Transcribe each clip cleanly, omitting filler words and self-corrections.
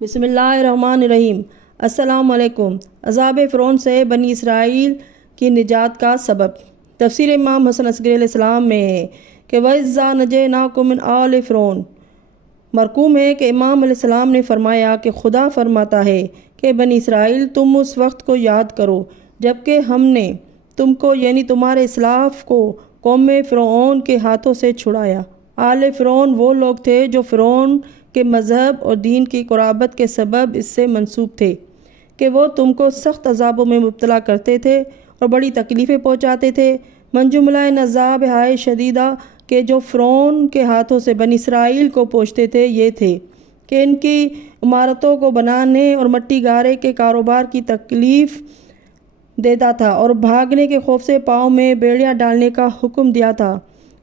بسم اللہ الرحمن الرحیم۔ السلام علیکم۔ عذاب فرعون سے بنی اسرائیل کی نجات کا سبب۔ تفسیر امام حسن عسکری علیہ السلام میں ہے کہ وَإِذَا نَجَّيْنَاكُم مِّنْ آلِ فرعون، مرقوم ہے کہ امام علیہ السلام نے فرمایا کہ خدا فرماتا ہے کہ بنی اسرائیل تم اس وقت کو یاد کرو جبکہ ہم نے تم کو یعنی تمہارے اسلاف کو قوم فرعون کے ہاتھوں سے چھڑایا۔ آل فرعون وہ لوگ تھے جو فرعون کے مذہب اور دین کی قرابت کے سبب اس سے منسوب تھے کہ وہ تم کو سخت عذابوں میں مبتلا کرتے تھے اور بڑی تکلیفیں پہنچاتے تھے۔ من جملہ ان عذاب ہائے شدیدہ کہ جو فرعون کے ہاتھوں سے بنی اسرائیل کو پہنچتے تھے یہ تھے کہ ان کی عمارتوں کو بنانے اور مٹی گارے کے کاروبار کی تکلیف دیتا تھا اور بھاگنے کے خوف سے پاؤں میں بیڑیاں ڈالنے کا حکم دیا تھا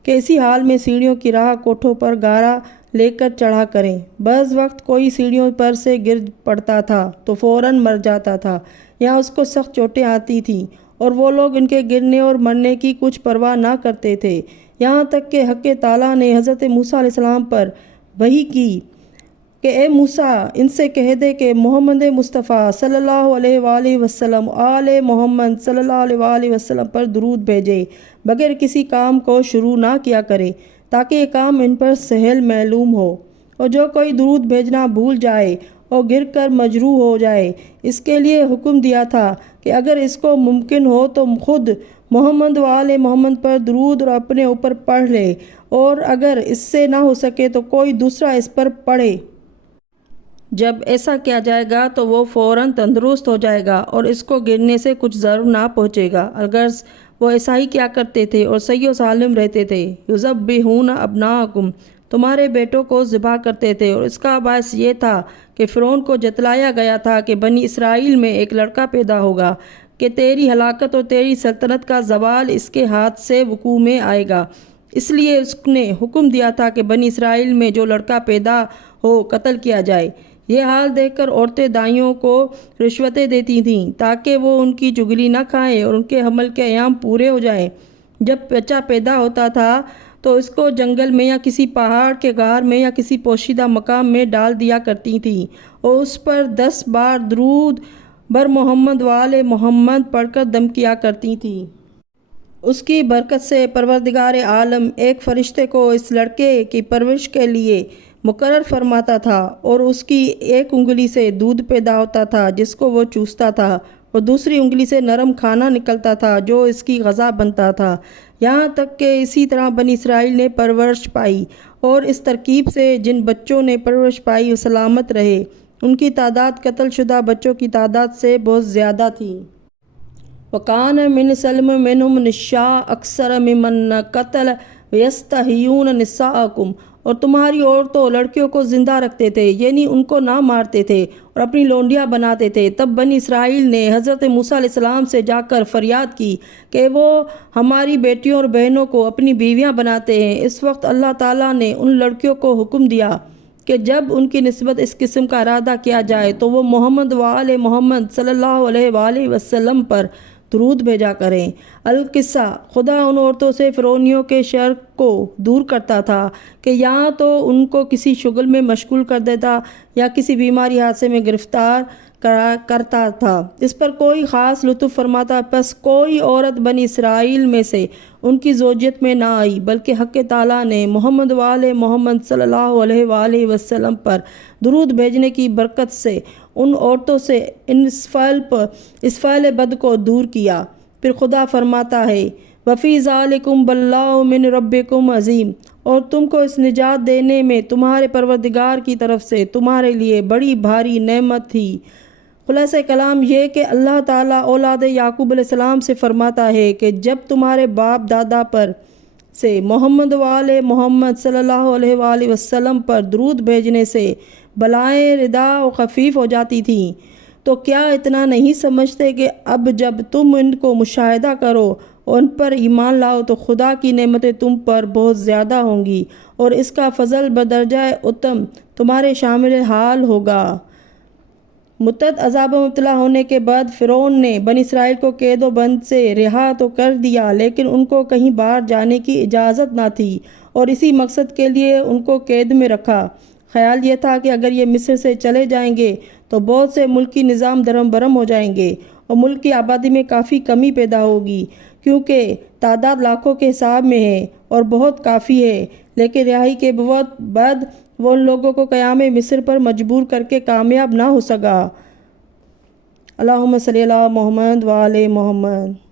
کہ اسی حال میں سیڑھیوں کی راہ کوٹھوں پر گارا لے کر چڑھا کریں۔ بعض وقت کوئی سیڑھیوں پر سے گر پڑتا تھا تو فوراً مر جاتا تھا یا اس کو سخت چوٹیں آتی تھیں اور وہ لوگ ان کے گرنے اور مرنے کی کچھ پرواہ نہ کرتے تھے، یہاں تک کہ حق تعالیٰ نے حضرت موسیٰ علیہ السلام پر وحی کی کہ اے موسیٰ ان سے کہہ دے کہ محمد مصطفیٰ صلی اللہ علیہ وآلہ وسلم آل محمد صلی اللہ علیہ وآلہ وسلم پر درود بھیجے بغیر کسی کام کو شروع نہ کیا کرے تاکہ یہ کام ان پر سہل معلوم ہو، اور جو کوئی درود بھیجنا بھول جائے اور گر کر مجروح ہو جائے اس کے لیے حکم دیا تھا کہ اگر اس کو ممکن ہو تو خود محمد وآل محمد پر درود اور اپنے اوپر پڑھ لے، اور اگر اس سے نہ ہو سکے تو کوئی دوسرا اس پر پڑھے۔ جب ایسا کیا جائے گا تو وہ فوراً تندرست ہو جائے گا اور اس کو گرنے سے کچھ ضرر نہ پہنچے گا۔ اگر وہ ایسا ہی کیا کرتے تھے اور صحیح و سالم رہتے تھے۔ یذبحون ابناءکم، تمہارے بیٹوں کو ذبح کرتے تھے، اور اس کا باعث یہ تھا کہ فرعون کو جتلایا گیا تھا کہ بنی اسرائیل میں ایک لڑکا پیدا ہوگا کہ تیری ہلاکت اور تیری سلطنت کا زوال اس کے ہاتھ سے وقوع میں آئے گا، اس لیے اس نے حکم دیا تھا کہ بنی اسرائیل میں جو لڑکا پیدا ہو قتل کیا جائے۔ یہ حال دیکھ کر عورتیں دائیوں کو رشوتیں دیتی تھیں تاکہ وہ ان کی چگلی نہ کھائیں اور ان کے حمل کے ایام پورے ہو جائیں۔ جب بچہ پیدا ہوتا تھا تو اس کو جنگل میں یا کسی پہاڑ کے غار میں یا کسی پوشیدہ مقام میں ڈال دیا کرتی تھیں اور اس پر 10 بار درود بر محمد وآل محمد پڑھ کر دم کیا کرتی تھیں۔ اس کی برکت سے پروردگار عالم ایک فرشتے کو اس لڑکے کی پرورش کے لیے مقرر فرماتا تھا، اور اس کی ایک انگلی سے دودھ پیدا ہوتا تھا جس کو وہ چوستا تھا اور دوسری انگلی سے نرم کھانا نکلتا تھا جو اس کی غذا بنتا تھا، یہاں تک کہ اسی طرح بنی اسرائیل نے پرورش پائی، اور اس ترکیب سے جن بچوں نے پرورش پائی وہ سلامت رہے۔ ان کی تعداد قتل شدہ بچوں کی تعداد سے بہت زیادہ تھی۔ وَكَانَ مِنْ سَلْمٍ مِّنْهُمْ نِسَاءٌ أَكْثَرَ مِمَّنْ قَتَلَ وَيَسْتَحْيُونَ نِسَاءَكُمْ، اور تمہاری عورتوں لڑکیوں کو زندہ رکھتے تھے یعنی ان کو نہ مارتے تھے اور اپنی لونڈیاں بناتے تھے۔ تب بنی اسرائیل نے حضرت موسیٰ علیہ السلام سے جا کر فریاد کی کہ وہ ہماری بیٹیوں اور بہنوں کو اپنی بیویاں بناتے ہیں۔ اس وقت اللہ تعالیٰ نے ان لڑکیوں کو حکم دیا کہ جب ان کی نسبت اس قسم کا ارادہ کیا جائے تو وہ محمد وآل محمد صلی اللہ علیہ وآلہ وسلم پر درود بھیجا کریں۔ القصہ، خدا ان عورتوں سے فرعونیوں کے شر کو دور کرتا تھا کہ یا تو ان کو کسی شغل میں مشغول کر دیتا یا کسی بیماری حادثے میں گرفتار کرتا تھا، اس پر کوئی خاص لطف فرماتا، پس کوئی عورت بنی اسرائیل میں سے ان کی زوجیت میں نہ آئی، بلکہ حق تعالیٰ نے محمد وآل محمد صلی اللہ علیہ وآلہ وسلم پر درود بھیجنے کی برکت سے ان عورتوں سے اس فعل بد کو دور کیا۔ پھر خدا فرماتا ہے وَفِي ذَلِكُمْ بَلَاءٌ مِّن رَبِّكُمْ عَظِيمٌ، اور تم کو اس نجات دینے میں تمہارے پروردگار کی طرف سے تمہارے لیے بڑی بھاری نعمت تھی۔ خلاصہ کلام یہ کہ اللہ تعالیٰ اولاد یعقوب علیہ السلام سے فرماتا ہے کہ جب تمہارے باپ دادا پر سے محمد وآل محمد صلی اللہ علیہ وآلہ وسلم پر درود بھیجنے سے بلائیں ردا و خفیف ہو جاتی تھیں، تو کیا اتنا نہیں سمجھتے کہ اب جب تم ان کو مشاہدہ کرو اور ان پر ایمان لاؤ تو خدا کی نعمتیں تم پر بہت زیادہ ہوں گی، اور اس کا فضل بدرجہ اتم تمہارے شامل حال ہوگا۔ متعدد عذاب میں مبتلا ہونے کے بعد فرعون نے بنی اسرائیل کو قید و بند سے رہا تو کر دیا، لیکن ان کو کہیں باہر جانے کی اجازت نہ تھی، اور اسی مقصد کے لیے ان کو قید میں رکھا۔ خیال یہ تھا کہ اگر یہ مصر سے چلے جائیں گے تو بہت سے ملکی نظام درہم برہم ہو جائیں گے اور ملک کی آبادی میں کافی کمی پیدا ہوگی، کیونکہ تعداد لاکھوں کے حساب میں ہے اور بہت کافی ہے، لیکن رہائی کے بہت بعد وہ ان لوگوں کو قیام مصر پر مجبور کر کے کامیاب نہ ہو سکا۔ اللہم صلی علی محمد و آل محمد۔